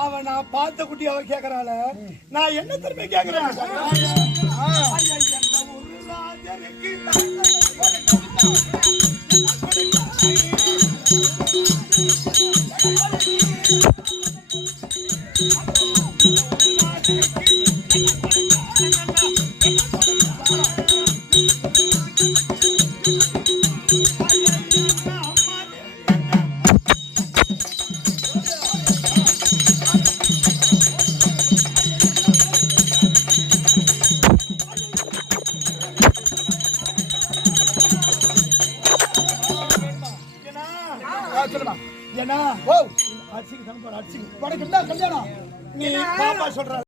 அவன் நான் பார்த்த குட்டி அவ கேக்குறாள், நான் என்ன திரும்பி கேக்குறேன். ஏன்னா அடிச்சுக்கு கல்யாணம் நீ பாப்பா சொல்ற